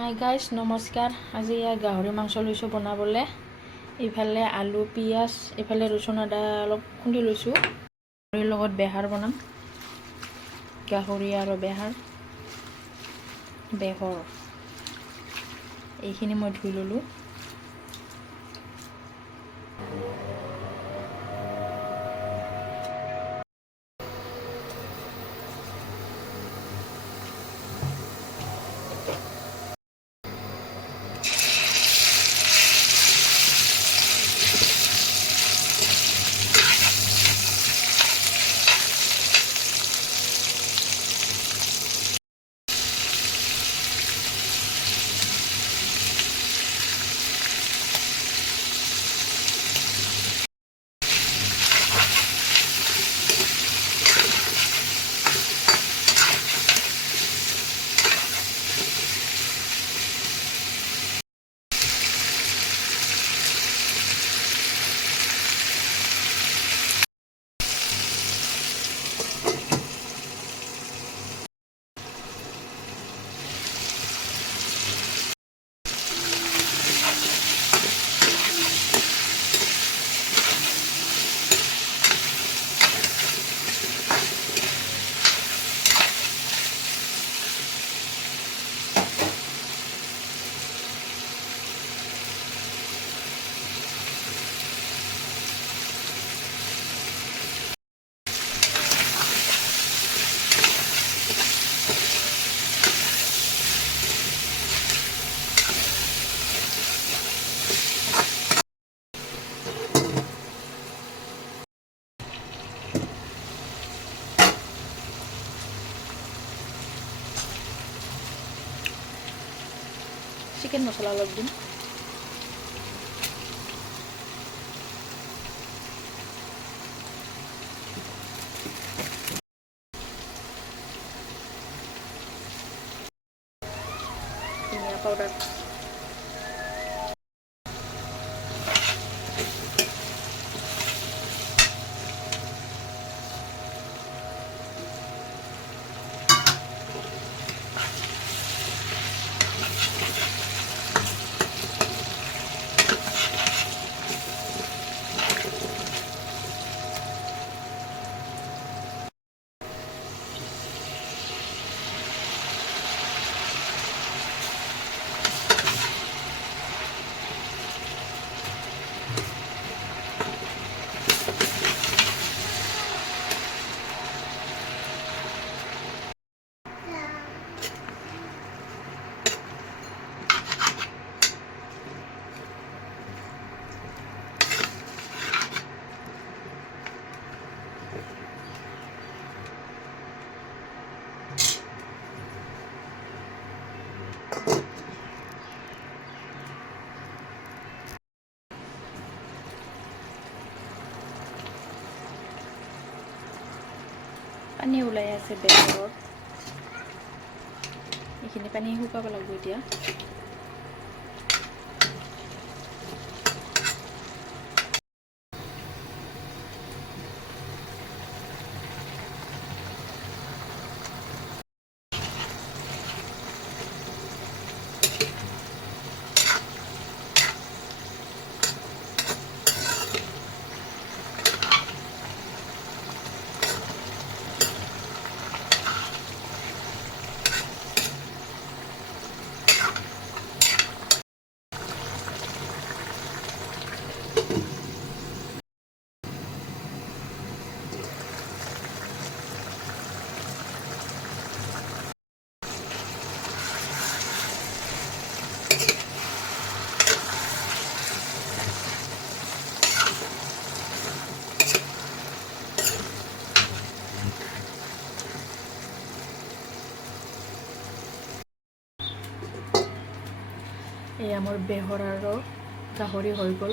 Hi guys নমস্কাৰ। আজি গাহৰি মাংস লৈছোঁ বনাবলৈ। ইফালে আলু পিঁয়াজ, ইফালে ৰচুন আদা অলপ খুন্দি লৈছোঁ। গাহৰিৰ লগত বেহাৰ বনাম। গাহৰি আৰু বেহৰ এইখিনি মই ধুই ল'লোঁ। চিকেন মছলা অলপ দিম। ধনিয়া পাউডাৰ, পানী ওলাই আছে বেহৰৰ। এইখিনি পানী শুকাব লাগিব এতিয়া। এই আমাৰ বেহৰ আৰু গাহৰি হৈ গ'ল।